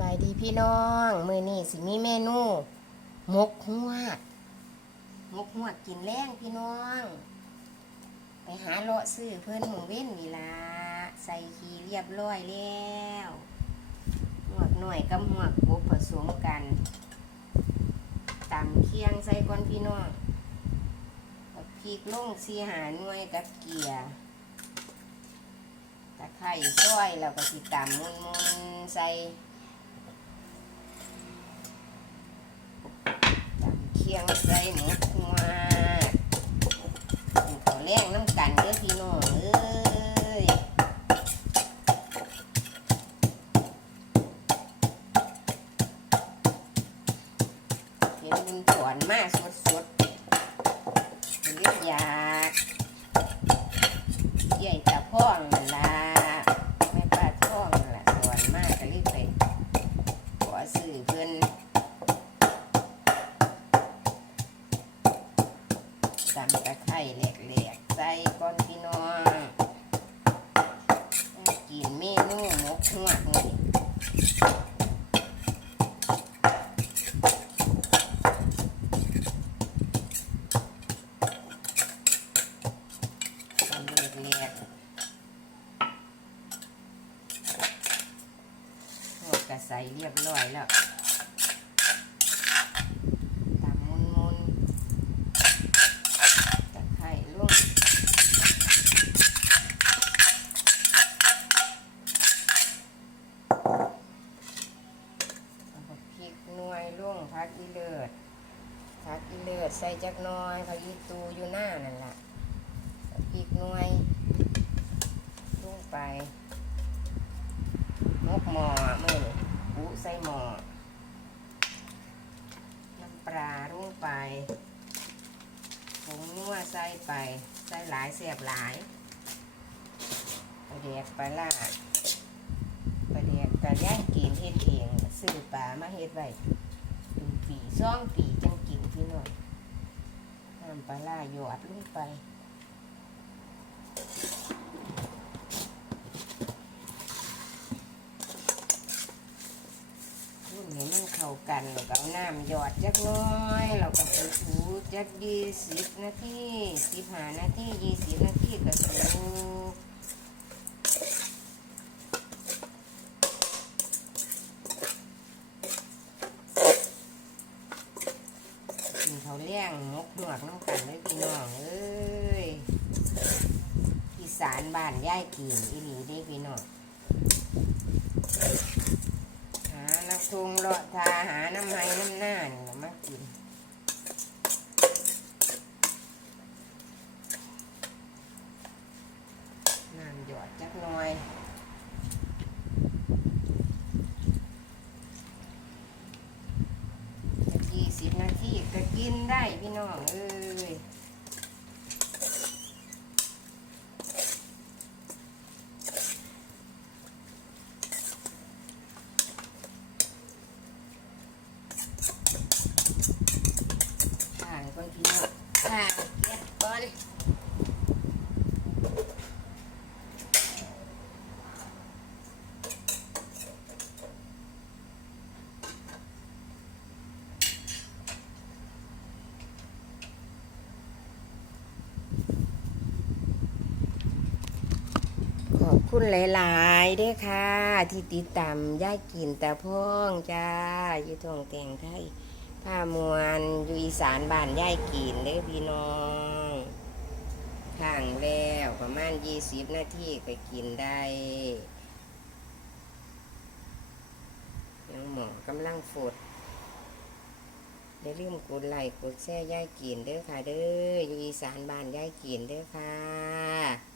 บายดีพี่น้องมือนี้สิมีเมนูหมกฮวกหมกฮวกกินแรงพี่น้อง ไปหาเลาะซื้อเพิ่อนหมูเว้นนี่ล่ะใส่ขีเรียบร้อยแล้วหวกหน่อยกับหวกบผสมกันตำเคียงใส่ก่อนพี่น้องกับพริกลงสีหาหน่วยกับเกียร์ตะไคร้ซอยแล้วก็สิตำมุนมุนๆใส่ตำเคียงใส่หมูหัวกินข้าวแรงน้ำกันเด้อพี่น้องเอ้ยเห็นบุญสวนมากสดๆเป็นเลือดอยากใหญ่ตาพ่อง ตำตะไคร้แหลกๆใส่ก้อนพี่น้องกินเมนูหมกหัวกนี่ตำแหลกๆหมดกระใสเรียบร้อยแล้วตามมุนมุนๆตะไคร้ลวกเอาบักพริกหน่วย พักอีเลิศพักอีเลิศใส่จักน้อยพักอีตูอยู่หน้านั่นแหละบักหน่วยลงไปมกหมอมือนี่อุใส่หมอน้ำปลาลงไปผงนัวใส่ไป ใส่หลายเสียบหลายปลาแดกปลาล่าปลาแดกกระย่างกินเฮ็ดเองซื้อปลามาเฮ็ดไว้ ซ่องปีจังกินพี่น้อยน้ำปลาล่าหยอดลงไปรุ่นนี้มันเข้ากันแล้วก็เอาน้ำหยอดจักน้อยเราก็ไปถูจักยี่สิบนาทีสิบห้านาทียี่สิบนาทีก็ถู เลี้ยงมกหนวกน้ำกันเลยพี่น้องเอ้ยอีสานบ้านย่ายกินอีหลีได้พี่น้องหาน้ำทุงเลาะทาหาน้ำไห้น้ำหน้านี่มากินน้ำหยอดจักหน่อยสักยี่สิบนาที กินได้พี่น้องเอ้ยถ่ายก่อนพี่น้องถ่ายเก็บก่อน ขอบคุณหลายๆด้วยค่ะ ที่ติดตามย่ายกินแต่พ่องจ้า อยู่ทองแต่งไทยผ้ามวนอยู่อีสานบ้านย่ายกินเด้อพี่น้องข้างแล้วประมาณยี่สิบนาทีไปกินได้ยังหมอกำลังฝดอย่าลืมกดไลค์กดแชร์ย่ายกินเด้อค่ะเด้ออยู่อีสานบ้านย่ายกินเด้อค่ะ